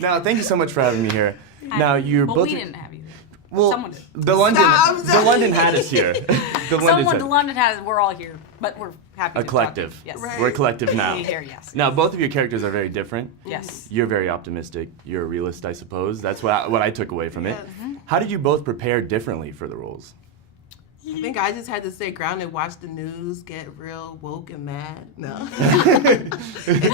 Now, thank you so much for having me here. Now, you're well, both... we didn't have you. Well, Someone did. the London had us here. The London has us. We're all here, but we're happy a to collective. Talk to you. Yes. Right. We're a collective now. Here, yes. Now, both of your characters are very different. Yes. You're very optimistic. You're a realist, I suppose. That's what I took away from it. How did you both prepare differently for the roles? I think I just had to stay grounded, watch the news, get real woke and mad. No. And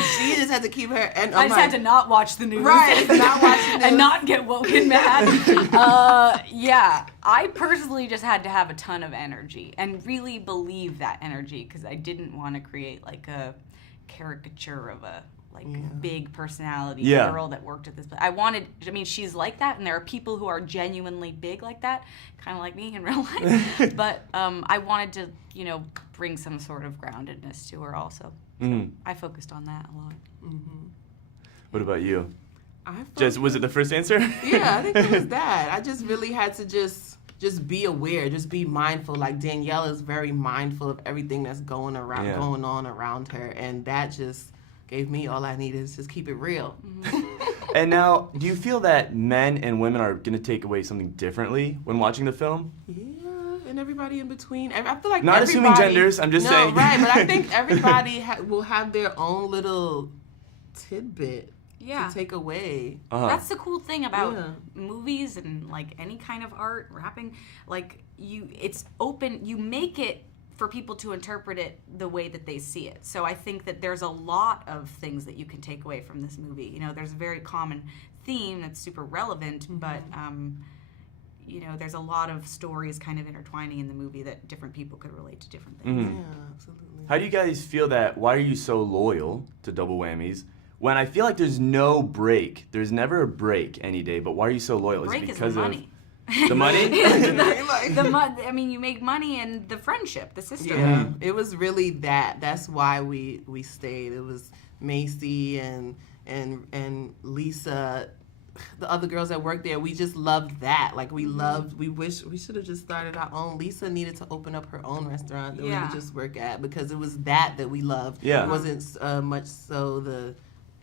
she just had to keep her. And I just had to not watch the news. Right, not watch the news. And not get woken mad. Yeah, I personally just had to have a ton of energy and really believe that energy because I didn't want to create like a caricature of a big personality girl that worked at this place. I mean, she's like that, and there are people who are genuinely big like that, kind of like me in real life. But I wanted to, bring some sort of groundedness to her also. So I focused on that a lot. Mm-hmm. What about you? Was it the first answer? Yeah, I think it was that. I just really had to just be aware, just be mindful. Like Danielle is very mindful of everything that's going on around her, and that just gave me all I needed is just keep it real. And now, do you feel that men and women are going to take away something differently when watching the film? Yeah, and everybody in between. I feel like not assuming genders, I'm just saying. Right, but I think everybody will have their own little tidbit to take away. That's the cool thing about movies and like any kind of art, rapping. Like it's open. You make it for people to interpret it the way that they see it. So I think that there's a lot of things that you can take away from this movie. There's a very common theme that's super relevant, but there's a lot of stories kind of intertwining in the movie that different people could relate to different things. Yeah, absolutely. How do you guys feel that, why are you so loyal to Double Whammies when I feel like there's no break? There's never a break any day, but why are you so loyal? The break is it is because the money. The money? I mean, you make money and the friendship, the sisterhood. Yeah, it was really that. That's why we stayed. It was Macy and Lisa, the other girls that worked there. We just loved that. Like we wish we should have just started our own. Lisa needed to open up her own restaurant that we would just work at because it was that we loved. Yeah. It wasn't much so the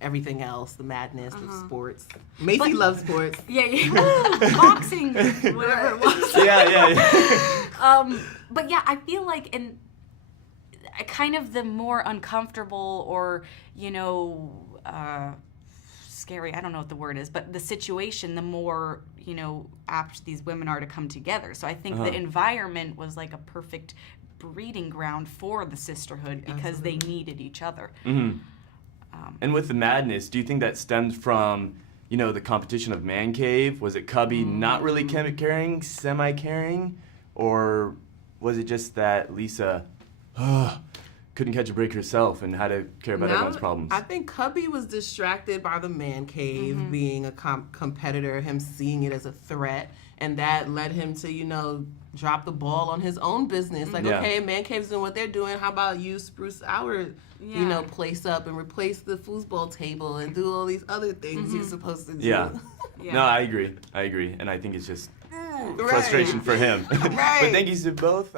everything else, the madness, the sports. Macy loves sports. Boxing, whatever it was. But yeah, I feel like in kind of the more uncomfortable or, scary, I don't know what the word is, but the situation, the more, apt these women are to come together. So I think the environment was like a perfect breeding ground for the sisterhood because they needed each other. Mm-hmm. And with the madness, do you think that stems from, the competition of Man Cave? Was it Cubby not really caring, semi-caring? Or was it just that Lisa couldn't catch a break herself and had to care about everyone's problems? I think Cubby was distracted by the Man Cave being a competitor, him seeing it as a threat, and that led him to, drop the ball on his own business. Like, okay, Man Cave's doing what they're doing. How about you spruce our, place up and replace the foosball table and do all these other things you're supposed to do. Yeah. No, I agree. And I think it's just frustration for him. Right. But thank you to both.